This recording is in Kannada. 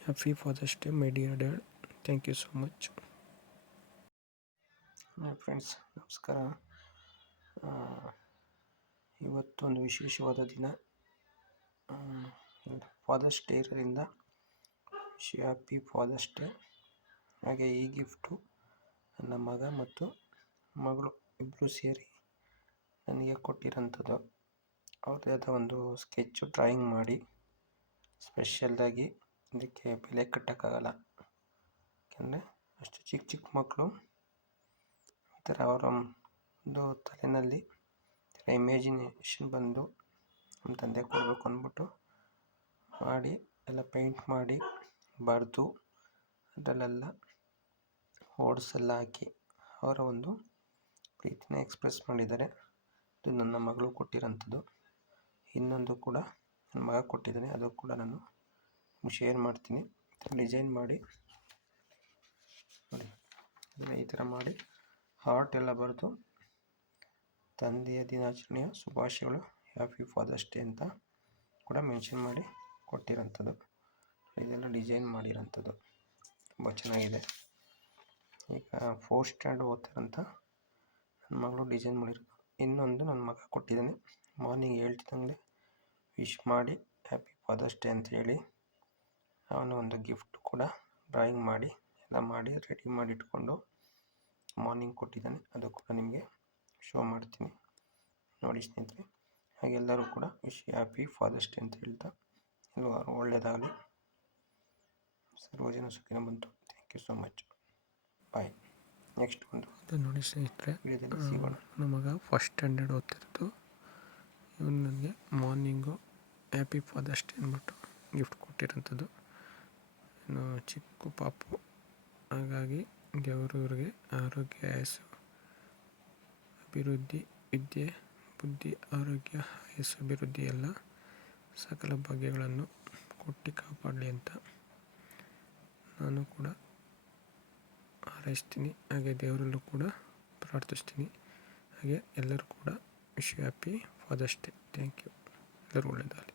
Happy Father's Day, my dear dad. Thank you so much. Hi friends, ನಮಸ್ಕಾರ. ಇವತ್ತೊಂದು ವಿಶೇಷವಾದ ದಿನ. ಫಾದರ್ಸ್ ಡೇ ಇರೋದ್ರಿಂದ ಹ್ಯಾಪಿ ಫಾದರ್ಸ್ ಡೇ. ಹಾಗೆ ಈ ಗಿಫ್ಟು ನನ್ನ ಮಗ ಮತ್ತು ಮಗಳು ಇಬ್ಬರು ಸೇರಿ ನನಗೆ ಕೊಟ್ಟಿರೋಂಥದ್ದು. ಅವ್ರದ್ದೇ ಆದ ಒಂದು ಸ್ಕೆಚ್ಚು ಡ್ರಾಯಿಂಗ್ ಮಾಡಿ ಸ್ಪೆಷಲ್ಲಾಗಿ ಇದಕ್ಕೆ ಬೆಲೆ ಕಟ್ಟೋಕ್ಕಾಗಲ್ಲ. ಯಾಕೆಂದರೆ ಅಷ್ಟು ಚಿಕ್ಕ ಚಿಕ್ಕ ಮಕ್ಕಳು ಈ ಥರ ಅವರ ಒಂದು ತಲೆಯಲ್ಲಿ ಇಮ್ಯಾಜಿನೇಷನ್ ಬಂದು ನಮ್ಮ ತಂದೆ ಕೊಡಬೇಕು ಅಂದ್ಬಿಟ್ಟು ಮಾಡಿ ಎಲ್ಲ ಪೇಂಟ್ ಮಾಡಿ ಬರೆದು ಅದರಲ್ಲೆಲ್ಲ ವರ್ಡ್ಸೆಲ್ಲ ಹಾಕಿ ಅವರ ಒಂದು ಪ್ರೀತಿನ ಎಕ್ಸ್ಪ್ರೆಸ್ ಮಾಡಿದ್ದಾರೆ. ಇದು ನನ್ನ ಮಗಳು ಕೊಟ್ಟಿರೋಂಥದ್ದು. ಇನ್ನೊಂದು ಕೂಡ ನನ್ನ ಮಗ ಕೊಟ್ಟಿದ್ದಾನೆ, ಅದು ಕೂಡ ನಾನು ಶೇರ್ ಮಾಡ್ತೀನಿ. ಡಿಸೈನ್ ಮಾಡಿ ನೋಡಿ, ಈ ಥರ ಮಾಡಿ ಹಾರ್ಟ್ ಎಲ್ಲ ಬರೆದು ತಂದೆಯ ದಿನಾಚರಣೆಯ ಶುಭಾಶಯಗಳು, ಹ್ಯಾಪಿ ಫಾದರ್ಸ್ ಡೇ ಅಂತ ಕೂಡ ಮೆನ್ಷನ್ ಮಾಡಿ ಕೊಟ್ಟಿರೋಂಥದ್ದು. ಇದೆಲ್ಲ ಡಿಸೈನ್ ಮಾಡಿರೋಂಥದ್ದು ತುಂಬ ಚೆನ್ನಾಗಿದೆ. ಈಗ 4th ಸ್ಟ್ಯಾಂಡರ್ಡ್ ಓದ್ತಾರಂತ ನನ್ನ ಮಗಳು ಡಿಸೈನ್ ಮಾಡಿರೋದು. ಇನ್ನೊಂದು ನನ್ನ ಮಗ ಕೊಟ್ಟಿದ್ದಾನೆ. ಮಾರ್ನಿಂಗ್ ಹೇಳ್ತಿದ್ದಂಗೆ ವಿಶ್ ಮಾಡಿ ಹ್ಯಾಪಿ ಫಾದರ್ಸ್ ಡೇ ಅಂತ ಹೇಳಿ ಅವನು ಒಂದು ಗಿಫ್ಟ್ ಕೂಡ ಡ್ರಾಯಿಂಗ್ ಮಾಡಿ ಎಲ್ಲ ಮಾಡಿ ರೆಡಿ ಮಾಡಿ ಇಟ್ಕೊಂಡು ಮಾರ್ನಿಂಗ್ ಕೊಟ್ಟಿದ್ದಾನೆ. ಅದು ಕೂಡ ನಿಮಗೆ ಶೋ ಮಾಡ್ತೀನಿ ನೋಡಿ ಸ್ನೇಹಿತರೆ. ಹಾಗೆಲ್ಲರೂ ಕೂಡ ವಿಶ್ ಹ್ಯಾಪಿ ಫಾದರ್ಸ್ ಡೇ ಅಂತ ಹೇಳ್ತಾ ಎಲ್ಲರೂ ಒಳ್ಳೆಯದಾಗಲಿ, ಸರ್ವಜನ ಸುಖಿನ ಬಂತು. Thank you so much, bye. Next ಒಂದು ನೋಡಿ ಸ್ನೇಹಿತರೆ, ನಮ್ಮ ಮಗ 1st ಸ್ಟ್ಯಾಂಡರ್ಡ್ ಓದ್ತಿರೋದು. ಇವನು ನನಗೆ ಮಾರ್ನಿಂಗು ಹ್ಯಾಪಿ ಫಾದರ್ಸ್ ಡೇ ಅಂದ್ಬಿಟ್ಟು ಗಿಫ್ಟ್ ಕೊಟ್ಟಿರೋಂಥದ್ದು. ಇನ್ನು ಚಿಕ್ಕ ಪಾಪು, ಹಾಗಾಗಿ ದೇವರು ಇವ್ರಿಗೆ ಆರೋಗ್ಯ, ಆಯಸ್ಸು, ಅಭಿವೃದ್ಧಿ, ವಿದ್ಯೆ, ಬುದ್ಧಿ, ಆರೋಗ್ಯ, ಆಯಸ್ಸು, ಅಭಿವೃದ್ಧಿ ಎಲ್ಲ ಸಕಲ ಭಾಗ್ಯಗಳನ್ನು ಕೊಟ್ಟು ಕಾಪಾಡಲಿ ಅಂತ ನಾನು ಕೂಡ ಹಾರೈಸ್ತೀನಿ. ಹಾಗೆ ದೇವರಲ್ಲೂ ಕೂಡ ಪ್ರಾರ್ಥಿಸ್ತೀನಿ. ಹಾಗೆ ಎಲ್ಲರೂ ಕೂಡ wish happy father's day. Thank you. ಎಲ್ಲರೂ ಒಳ್ಳೆಯದಾಗಲಿ.